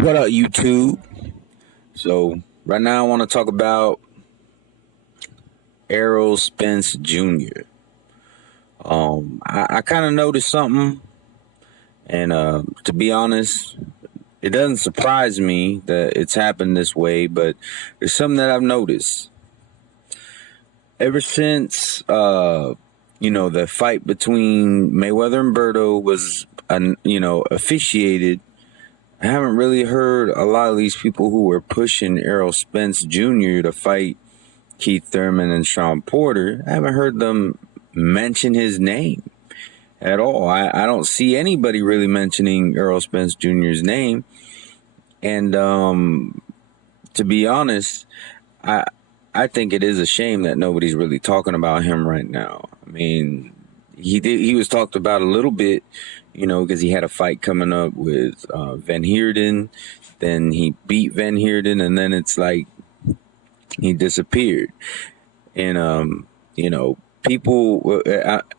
What up, YouTube? So, right now I want to talk about Errol Spence Jr. I kind of noticed something, and to be honest, it doesn't surprise me that it's happened this way, but there's something that I've noticed. Ever since, the fight between Mayweather and Berto was, officiated, I haven't really heard a lot of these people who were pushing Errol Spence Jr. to fight Keith Thurman and Sean Porter. I haven't heard them mention his name at all. I don't see anybody really mentioning Errol Spence Jr.'s name. And to be honest, I think it is a shame that nobody's really talking about him right now. I mean, he was talked about a little bit, because he had a fight coming up with Van Heerden. Then he beat Van Heerden, and then it's like he disappeared. And people,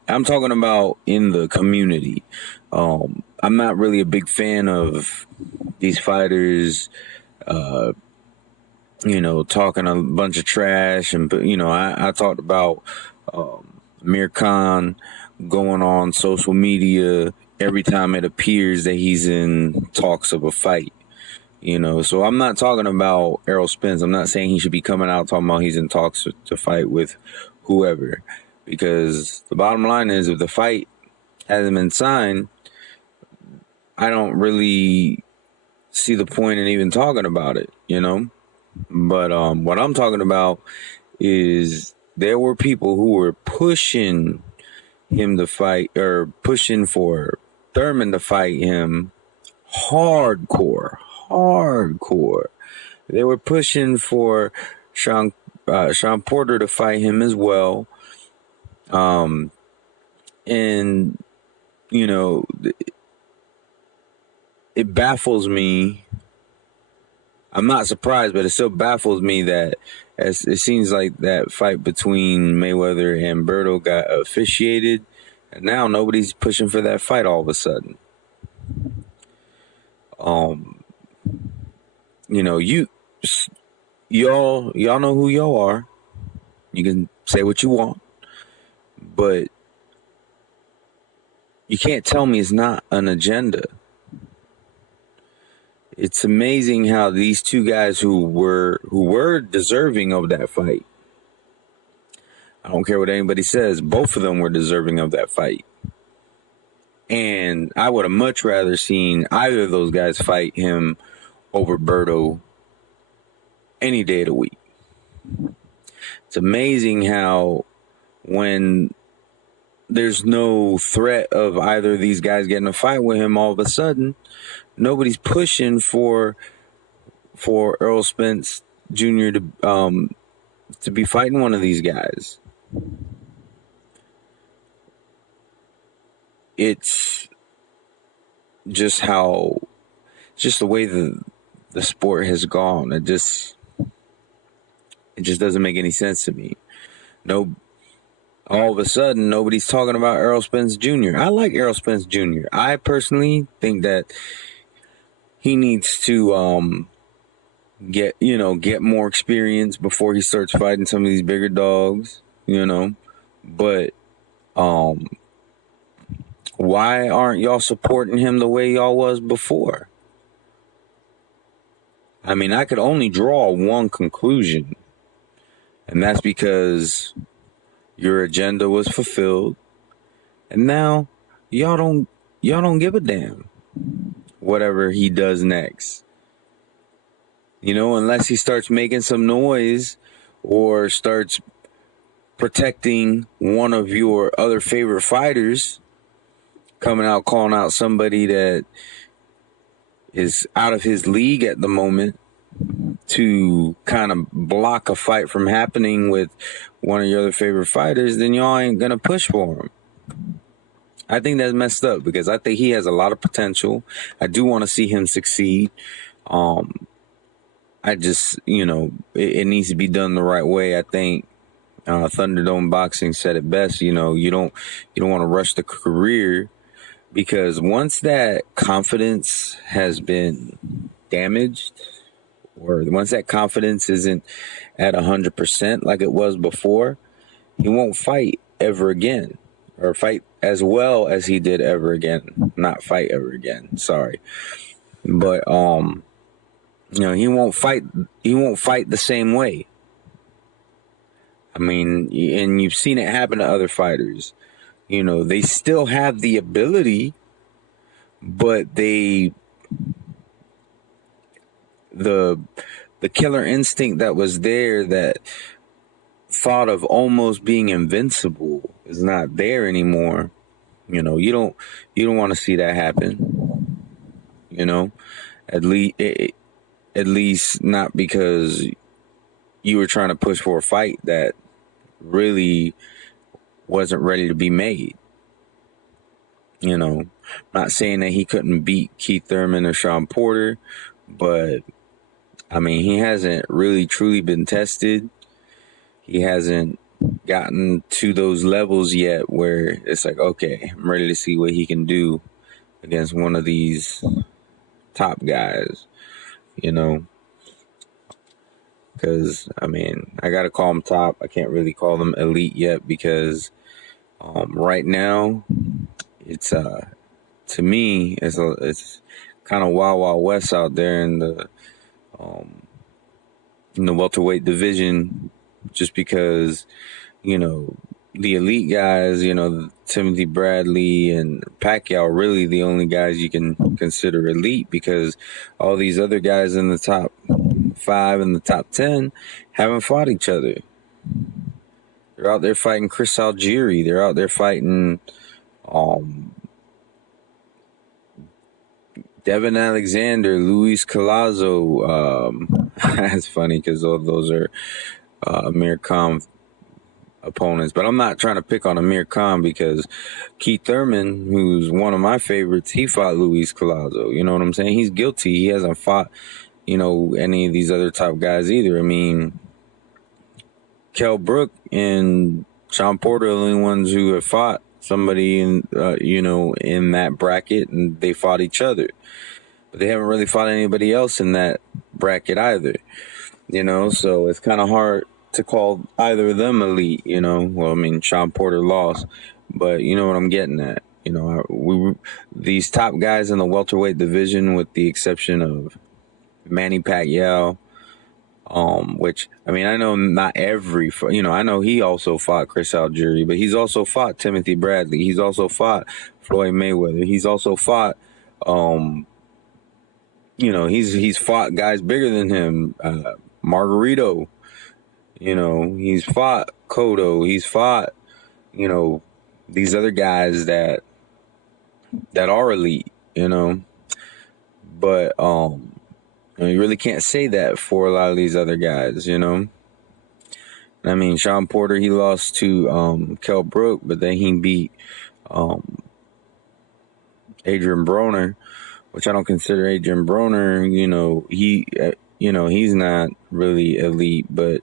I'm talking about in the community. I'm not really a big fan of these fighters, talking a bunch of trash. And, I talked about Amir Khan going on social media every time it appears that he's in talks of a fight. So I'm not talking about Errol Spence. I'm not saying he should be coming out talking about he's in talks to fight with whoever. Because the bottom line is, if the fight hasn't been signed, I don't really see the point in even talking about it, But what I'm talking about is there were people who were pushing him to fight, or pushing for Thurman to fight him hardcore. They were pushing for Sean Porter to fight him as well. And, it baffles me. I'm not surprised, but it still baffles me that it seems like that fight between Mayweather and Berto got officiated, and now nobody's pushing for that fight all of a sudden. Y'all know who y'all are. You can say what you want, but you can't tell me it's not an agenda. It's amazing how these two guys who were deserving of that fight, I don't care what anybody says, both of them were deserving of that fight. And I would have much rather seen either of those guys fight him over Berto any day of the week. It's amazing how when there's no threat of either of these guys getting a fight with him, all of a sudden, nobody's pushing for Errol Spence Jr. to be fighting one of these guys. It's just the way the sport has gone. It just doesn't make any sense to me. No, all of a sudden, nobody's talking about Errol Spence Jr. I like Errol Spence Jr. I personally think that he needs to get more experience before he starts fighting some of these bigger dogs, But why aren't y'all supporting him the way y'all was before? I mean, I could only draw one conclusion, and that's because your agenda was fulfilled, and now y'all don't give a damn whatever he does next. Unless he starts making some noise or starts protecting one of your other favorite fighters, coming out calling out somebody that is out of his league at the moment to kind of block a fight from happening with one of your other favorite fighters, then y'all ain't going to push for him. I think that's messed up because I think he has a lot of potential. I do want to see him succeed. I just, it needs to be done the right way. I think Thunderdome Boxing said it best. You don't want to rush the career, because once that confidence has been damaged, or once that confidence isn't at 100% like it was before, he won't fight ever again, or fight as well as he did ever again. Not fight ever again. Sorry, but he won't fight. He won't fight the same way. I mean, and you've seen it happen to other fighters. They still have the ability, but the killer instinct that was there, that thought of almost being invincible, is not there anymore. You don't want to see that happen. At least not because you were trying to push for a fight that really wasn't ready to be made. Not saying that he couldn't beat Keith Thurman or Sean Porter, but I mean, he hasn't really truly been tested. He hasn't gotten to those levels yet where it's like, okay, I'm ready to see what he can do against one of these top guys, because I mean, I gotta call them top. I can't really call them elite yet, because right now it's to me it's kind of wild wild west out there in the welterweight division, just because the elite guys, Timothy Bradley and Pacquiao, are really the only guys you can consider elite, because all these other guys in the top 5 and the top 10 haven't fought each other. They're out there fighting Chris Algieri. They're out there fighting Devin Alexander, Luis Collazo. That's funny because those are Amir Khan opponents. But I'm not trying to pick on Amir Khan, because Keith Thurman, who's one of my favorites, he fought Luis Collazo. You know what I'm saying? He's guilty. He hasn't fought, any of these other top guys either. I mean, Kell Brook and Sean Porter are the only ones who have fought somebody in that bracket, and they fought each other. But they haven't really fought anybody else in that bracket either. So it's kind of hard to call either of them elite. Well, I mean, Sean Porter lost, but you know what I'm getting at. These top guys in the welterweight division, with the exception of Manny Pacquiao, which, I mean, I know not every, I know he also fought Chris Algieri, but he's also fought Timothy Bradley. He's also fought Floyd Mayweather. He's also fought, he's fought guys bigger than him, Margarito. He's fought Cotto. He's fought, these other guys that are elite, but, you really can't say that for a lot of these other guys, I mean, Sean Porter, he lost to Kell Brook, but then he beat Adrian Broner, which I don't consider Adrian Broner, he's not really elite, but,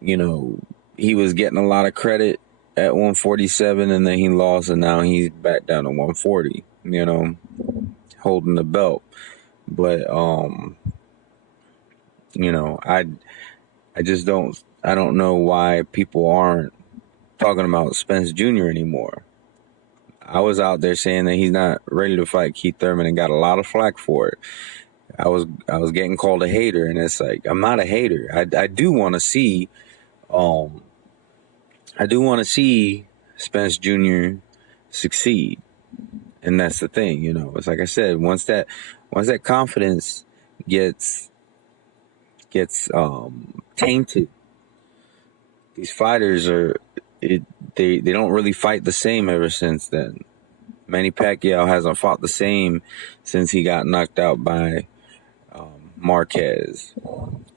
he was getting a lot of credit at 147, and then he lost, and now he's back down to 140, holding the belt. But, I just I don't know why people aren't talking about Spence Jr. anymore. I was out there saying that he's not ready to fight Keith Thurman and got a lot of flack for it. I was getting called a hater, and it's like, I'm not a hater. I do want to see, Spence Jr. succeed. And that's the thing, it's like I said, once that confidence gets tainted, these fighters they don't really fight the same ever since then. Manny Pacquiao hasn't fought the same since he got knocked out by Marquez.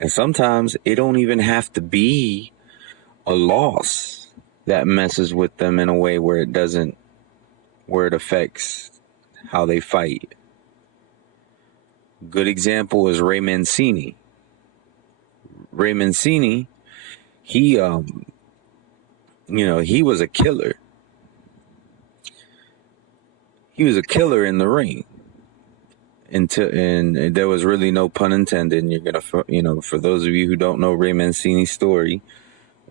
And sometimes it don't even have to be a loss that messes with them in a way where it affects how they fight. Good example is Ray Mancini. Ray Mancini, he was a killer. He was a killer in the ring. and there was really no pun intended. And you're gonna, for those of you who don't know Ray Mancini's story,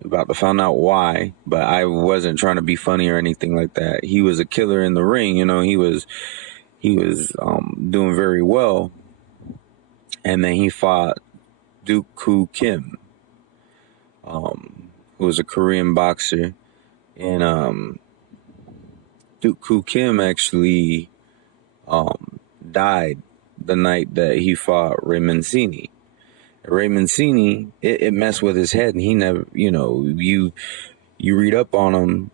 about to find out why. But I wasn't trying to be funny or anything like that. He was a killer in the ring. He was doing very well, and then he fought Duk Koo Kim, who was a Korean boxer, and Duk Koo Kim actually died the night that he fought Ray Mancini. Ray Mancini, it messed with his head, and he never, you read up on him,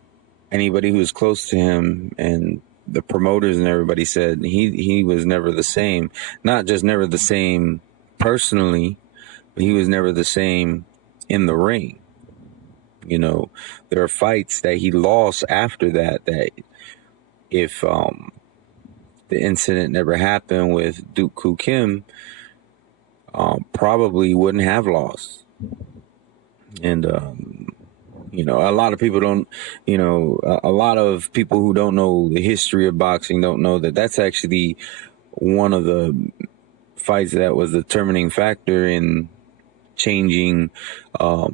anybody who was close to him, and the promoters and everybody said he was never the same. Not just never the same personally, but he was never the same in the ring. There are fights that he lost after that if the incident never happened with Duk Koo Kim, probably wouldn't have lost. And a lot of people don't, a lot of people who don't know the history of boxing don't know that that's actually one of the fights that was the determining factor in changing the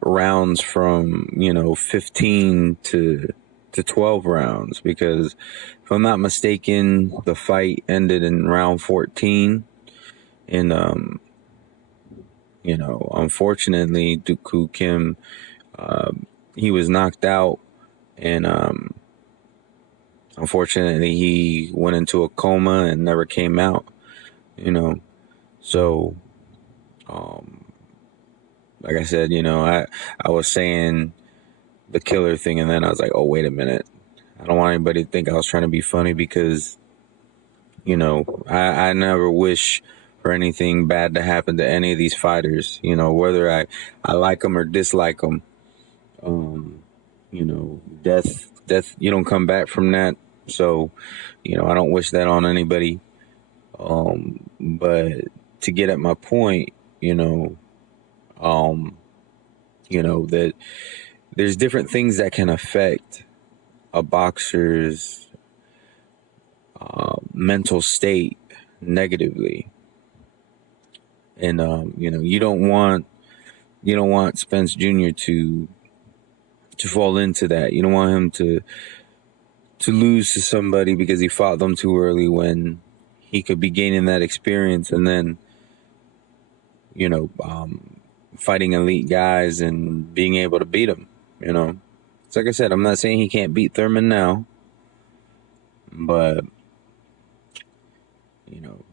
rounds from 15 to 12 rounds, because if I'm not mistaken, the fight ended in round 14, and unfortunately Duk Koo Kim, he was knocked out, and unfortunately he went into a coma and never came out. So like I said, I was saying the killer thing, and then I was like, oh, wait a minute. I don't want anybody to think I was trying to be funny, because, I never wish for anything bad to happen to any of these fighters, whether I like them or dislike them. Death, you don't come back from that. So, I don't wish that on anybody. But to get at my point, that there's different things that can affect a boxer's mental state negatively, and you don't want Spence Jr. to fall into that. You don't want him to lose to somebody because he fought them too early, when he could be gaining that experience and then fighting elite guys and being able to beat them. It's like I said, I'm not saying he can't beat Thurman now, but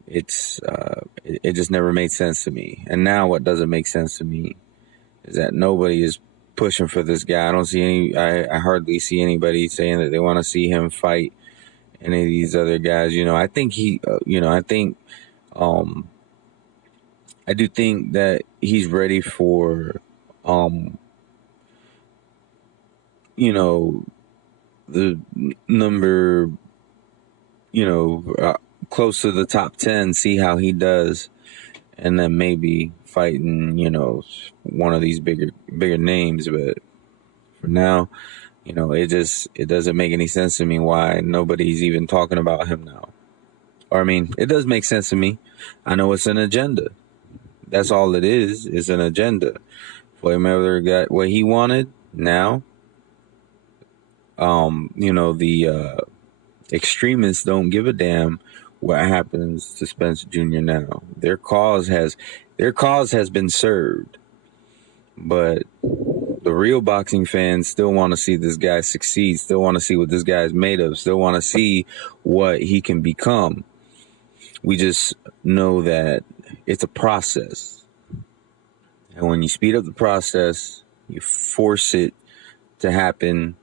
it just never made sense to me. And now what doesn't make sense to me is that nobody is pushing for this guy. I hardly see anybody saying that they want to see him fight any of these other guys. I think I do think that he's ready for the number, close to the top 10, see how he does, and then maybe fighting, one of these bigger names. But for now, it doesn't make any sense to me why nobody's even talking about him now. Or, I mean, it does make sense to me. I know it's an agenda. That's all it is. It's an agenda. Floyd Mayweather got what he wanted. Now, the extremists don't give a damn what happens to Spence Jr. now. Their cause has been served. But the real boxing fans still want to see this guy succeed, still want to see what this guy is made of, still want to see what he can become. We just know that it's a process. And when you speed up the process, you force it to happen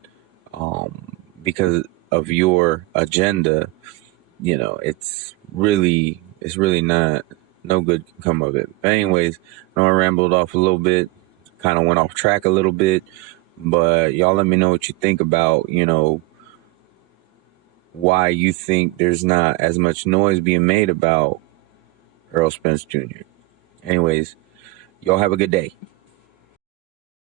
because of your agenda, it's really not, no good can come of it. But anyways, I know I rambled off a little bit, kind of went off track a little bit, but y'all let me know what you think about, why you think there's not as much noise being made about Errol Spence Jr. Anyways, y'all have a good day.